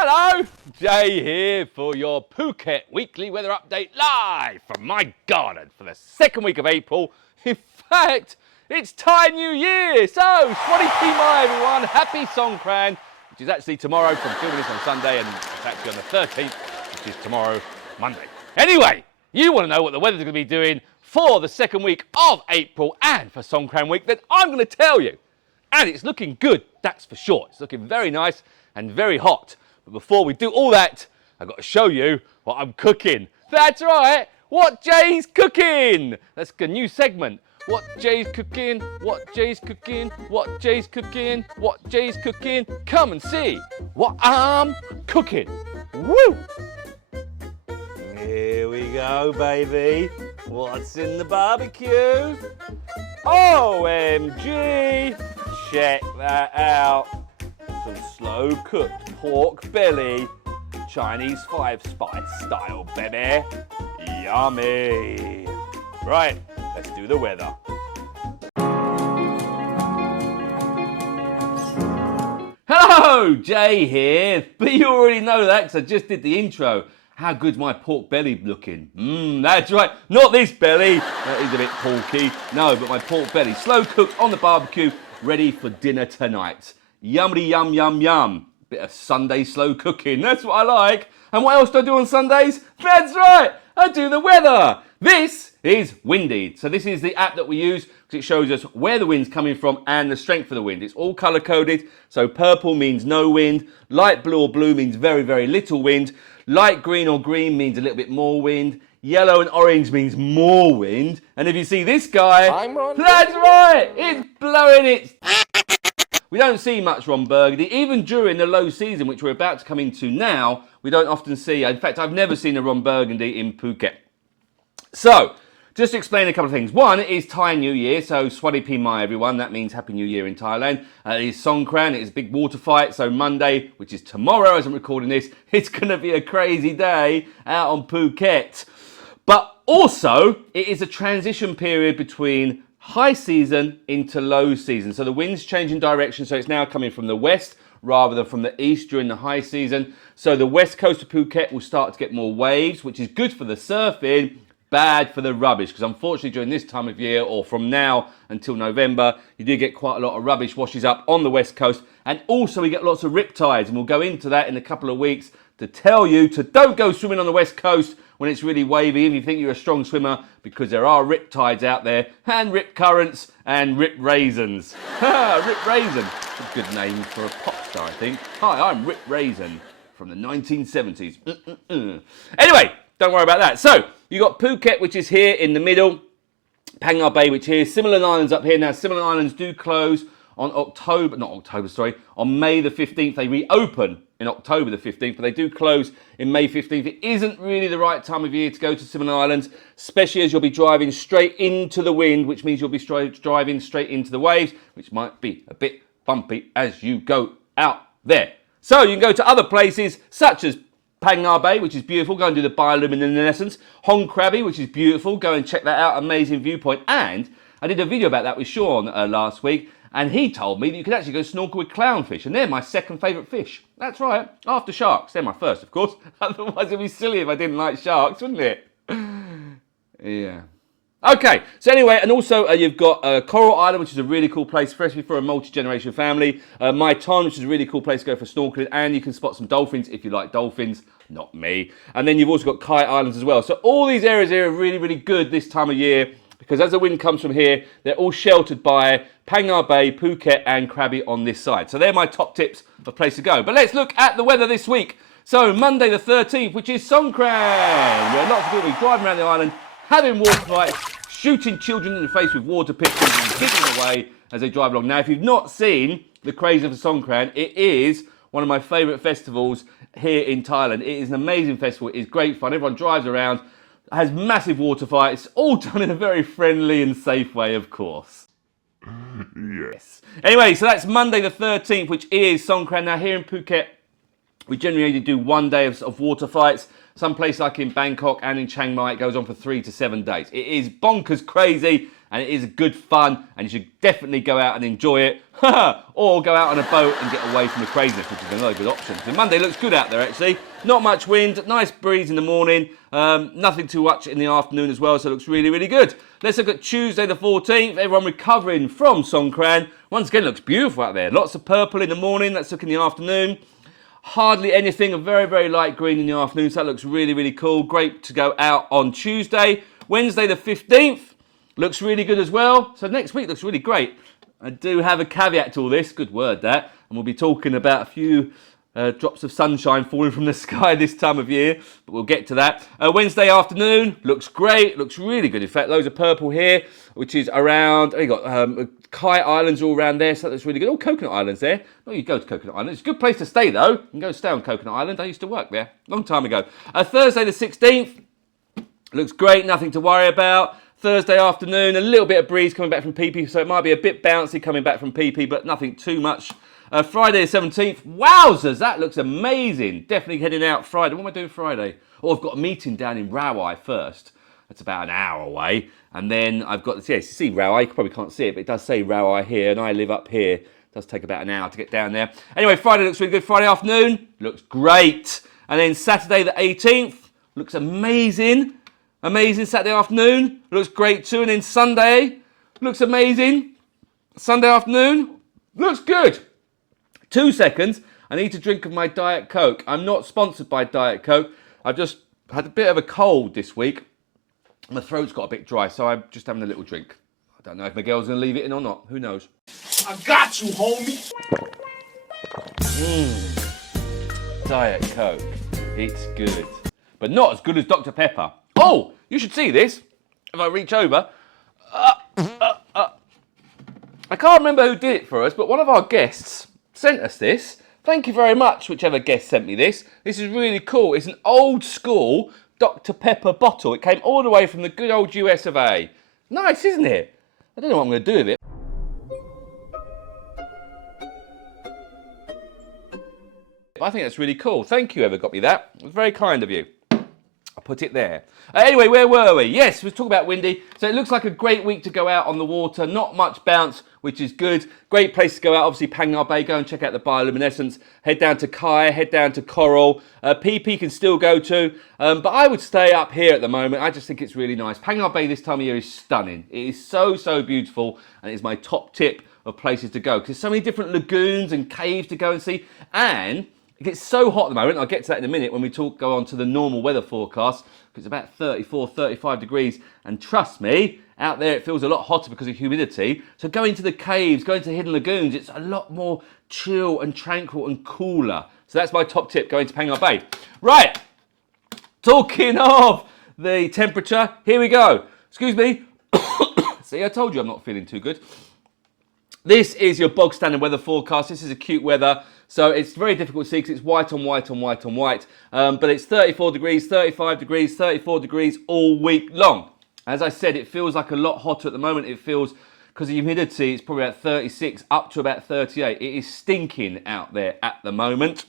Hello, Jay here for your Phuket weekly weather update live from my garden for the second week of April. In fact, it's Thai New Year, so Swadee Pi Mai everyone, happy Songkran, which is actually tomorrow from filming this on Sunday, and it's actually on the 13th, which is tomorrow, Monday. Anyway, you want to know what the weather's going to be doing for the second week of April and for Songkran week, then I'm going to tell you. And it's looking good, that's for sure. It's looking very nice and very hot. But before we do all that, I've got to show you what I'm cooking. That's right, what Jay's cooking. That's a new segment. What Jay's cooking, what Jay's cooking, what Jay's cooking, what Jay's cooking. Come and see what I'm cooking. Woo! Here we go, baby. What's in the barbecue? OMG! Check that out. Some slow cooked pork belly, Chinese 5-spice style, baby. Yummy. Right, let's do the weather. Hello, Jay here. But you already know that because I just did the intro. How good's my pork belly looking? That's right. Not this belly. That is a bit porky. No, but my pork belly. Slow cooked on the barbecue, ready for dinner tonight. Yummy, yum, yum, yum. Bit of Sunday slow cooking. That's what I like. And what else do I do on Sundays? That's right. I do the weather. This is Windy. So this is the app that we use because it shows us where the wind's coming from and the strength of the wind. It's all color coded. So purple means no wind. Light blue or blue means very, very little wind. Light green or green means a little bit more wind. Yellow and orange means more wind. And if you see this guy, that's right, it's blowing its... We don't see much Ron Burgundy. Even during the low season, which we're about to come into now, we don't often see... In fact, I've never seen a Ron Burgundy in Phuket. So, just to explain a couple of things. One, it is Thai New Year, so Swadee Pi Mai everyone. That means Happy New Year in Thailand. It is Songkran, it is a big water fight. So Monday, which is tomorrow as I'm recording this, it's going to be a crazy day out on Phuket. But also, it is a transition period between high season into low season. So the wind's changing direction, so it's now coming from the west rather than from the east during the high season. So the west coast of Phuket will start to get more waves, which is good for the surfing, bad for the rubbish, because unfortunately during this time of year, or from now until November, you do get quite a lot of rubbish washes up on the west coast, and also we get lots of riptides, and we'll go into that in a couple of weeks to tell you to don't go swimming on the west coast when it's really wavy if you think you're a strong swimmer, because there are riptides out there, and rip currents, and rip raisins. Rip Raisin, a good name for a pop star, I think. Hi, I'm Rip Raisin from the 1970s. Anyway, don't worry about that. So, you got Phuket, which is here in the middle. Phang Bay, which is here. Similar Islands up here. Now, Similar Islands do close on on May the 15th. They reopen in October the 15th, but they do close in May 15th. It isn't really the right time of year to go to Similar Islands, especially as you'll be driving straight into the wind, which means you'll be driving straight into the waves, which might be a bit bumpy as you go out there. So, you can go to other places, such as Phang Bay, which is beautiful, go and do the Bioluminescence. Krabi, which is beautiful, go and check that out, amazing viewpoint. And I did a video about that with Sean last week, and he told me that you could actually go snorkel with clownfish, and they're my second favourite fish. That's right, after sharks. They're my first, of course. Otherwise it'd be silly if I didn't like sharks, wouldn't it? Yeah. Okay, so anyway, and also you've got Coral Island, which is a really cool place, especially for a multi-generation family. Maiton, which is a really cool place to go for snorkeling, and you can spot some dolphins if you like dolphins. Not me. And then you've also got Kite Islands as well. So all these areas here are really, really good this time of year, because as the wind comes from here, they're all sheltered by Phang Bay, Phuket, and Krabi on this side. So they're my top tips for place to go. But let's look at the weather this week. So Monday the 13th, which is Songkran, where lots of people will be driving around the island, having water fights, shooting children in the face with water pitchers and giving away as they drive along. Now, if you've not seen the craze of the Songkran, it is one of my favourite festivals here in Thailand. It is an amazing festival. It is great fun. Everyone drives around, has massive water fights, all done in a very friendly and safe way, of course. Yes. Anyway, so that's Monday the 13th, which is Songkran. Now, here in Phuket, we generally do 1 day of water fights. Some place like in Bangkok and in Chiang Mai, it goes on for 3 to 7 days. It is bonkers crazy, and it is good fun, and you should definitely go out and enjoy it, or go out on a boat and get away from the craziness, which is another good option. So Monday looks good out there, actually. Not much wind, nice breeze in the morning, nothing too much in the afternoon as well, so it looks really, really good. Let's look at Tuesday the 14th, everyone recovering from Songkran. Once again, it looks beautiful out there. Lots of purple in the morning, let's look in the afternoon. Hardly anything, a very, very light green in the afternoon, so that looks really, really cool. Great to go out on Tuesday. Wednesday the 15th looks really good as well. So next week looks really great. I do have a caveat to all this, good word that, and we'll be talking about a few drops of sunshine falling from the sky this time of year, but we'll get to that. Wednesday afternoon looks great, looks really good. In fact, loads of purple here, which is around, you got Kai Islands all around there, so that's really good. Oh, Coconut Islands there. Oh, you go to Coconut Island. It's a good place to stay, though. You can go stay on Coconut Island. I used to work there a long time ago. Thursday the 16th looks great, nothing to worry about. Thursday afternoon, a little bit of breeze coming back from Phi Phi, so it might be a bit bouncy coming back from Phi Phi, but nothing too much. Friday the 17th, wowzers, that looks amazing. Definitely heading out Friday. What am I doing Friday? Oh, I've got a meeting down in Rawai first. That's about an hour away. And then I've got, you see Rawai, you probably can't see it, but it does say Rawai here, and I live up here. It does take about an hour to get down there. Anyway, Friday looks really good. Friday afternoon, looks great. And then Saturday the 18th, looks amazing. Amazing Saturday afternoon, looks great too. And then Sunday, looks amazing. Sunday afternoon, looks good. 2 seconds, I need to drink of my Diet Coke. I'm not sponsored by Diet Coke. I've just had a bit of a cold this week. My throat's got a bit dry, so I'm just having a little drink. I don't know if my girl's going to leave it in or not. Who knows? I got you, homie. Diet Coke. It's good. But not as good as Dr. Pepper. Oh, you should see this. If I reach over. I can't remember who did it for us, but one of our guests sent us this. Thank you very much, whichever guest sent me this. This is really cool. It's an old school Dr. Pepper bottle. It came all the way from the good old US of A. Nice, isn't it? I don't know what I'm going to do with it. But I think that's really cool. Thank you, whoever got me that. It was very kind of you. I'll put it there. Anyway, where were we? Yes, we were talking about windy. So it looks like a great week to go out on the water. Not much bounce, which is good. Great place to go out. Obviously, Phang Bay, go and check out the bioluminescence. Head down to Kai, head down to Coral. Phi Phi can still go to. But I would stay up here at the moment. I just think it's really nice. Phang Bay this time of year is stunning. It is so, so beautiful. And it's my top tip of places to go. Because there's so many different lagoons and caves to go and see. And it gets so hot at the moment, I'll get to that in a minute when we go on to the normal weather forecast, because it's about 34, 35 degrees, and trust me, out there it feels a lot hotter because of humidity. So going to the caves, going to hidden lagoons, it's a lot more chill and tranquil and cooler. So that's my top tip, going to Phang Bay. Right, talking of the temperature, here we go. Excuse me. See, I told you I'm not feeling too good. This is your bog standard weather forecast. This is acute weather. So it's very difficult to see because it's white on white on white on white. But it's 34 degrees, 35 degrees, 34 degrees all week long. As I said, it feels like a lot hotter at the moment. It feels, because of humidity, it's probably about 36 up to about 38. It is stinking out there at the moment.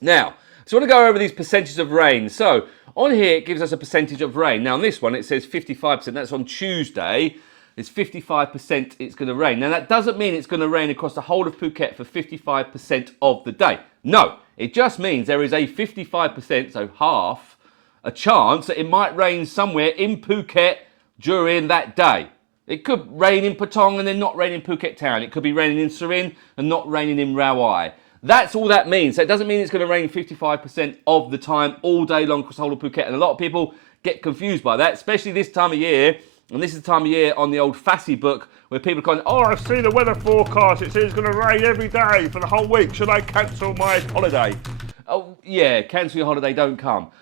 Now, so I want to go over these percentages of rain. So on here, it gives us a percentage of rain. Now on this one, it says 55%. That's on Tuesday. It's 55% it's going to rain. Now, that doesn't mean it's going to rain across the whole of Phuket for 55% of the day. No, it just means there is a 55%, so half, a chance that it might rain somewhere in Phuket during that day. It could rain in Patong and then not rain in Phuket town. It could be raining in Surin and not raining in Rawai. That's all that means. So it doesn't mean it's going to rain 55% of the time all day long across the whole of Phuket. And a lot of people get confused by that, especially this time of year. And this is the time of year on the old Fassi book where people are going, oh, I see the weather forecast. It says it's going to rain every day for the whole week. Should I cancel my holiday? Oh, yeah, cancel your holiday, don't come.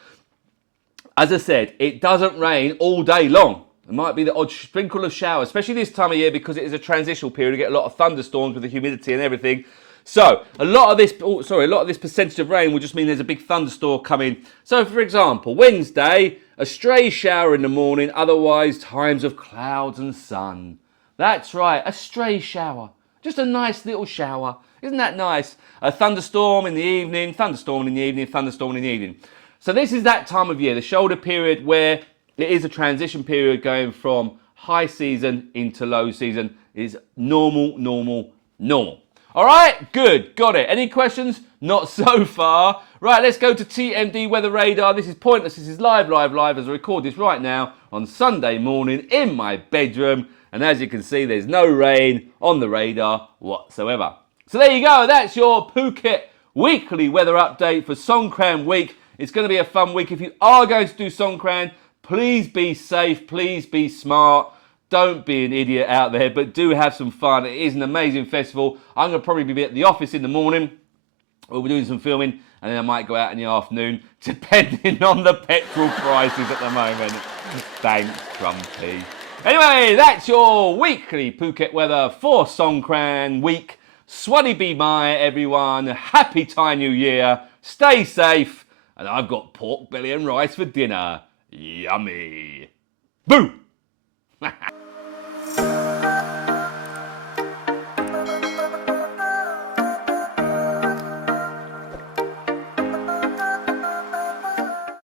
As I said, it doesn't rain all day long. It might be the odd sprinkle of showers, especially this time of year because it is a transitional period. You get a lot of thunderstorms with the humidity and everything. So a lot of this percentage of rain will just mean there's a big thunderstorm coming. So for example, Wednesday, a stray shower in the morning, otherwise times of clouds and sun. That's right, a stray shower. Just a nice little shower. Isn't that nice? A thunderstorm in the evening, thunderstorm in the evening, thunderstorm in the evening. So this is that time of year, the shoulder period where it is a transition period going from high season into low season is normal, normal, normal. All right, good, got it. Any questions? Not so far. Right, let's go to TMD Weather Radar. This is pointless. This is live as I record this right now on Sunday morning in my bedroom. And as you can see, there's no rain on the radar whatsoever. So there you go. That's your Phuket weekly weather update for Songkran week. It's going to be a fun week. If you are going to do Songkran, please be safe. Please be smart. Don't be an idiot out there, but do have some fun. It is an amazing festival. I'm going to probably be at the office in the morning. We'll be doing some filming, and then I might go out in the afternoon, depending on the petrol prices at the moment. Thanks, Crumpy. Anyway, that's your weekly Phuket weather for Songkran week. Swaddy be my everyone. Happy Thai New Year. Stay safe. And I've got pork belly and rice for dinner. Yummy. Boo!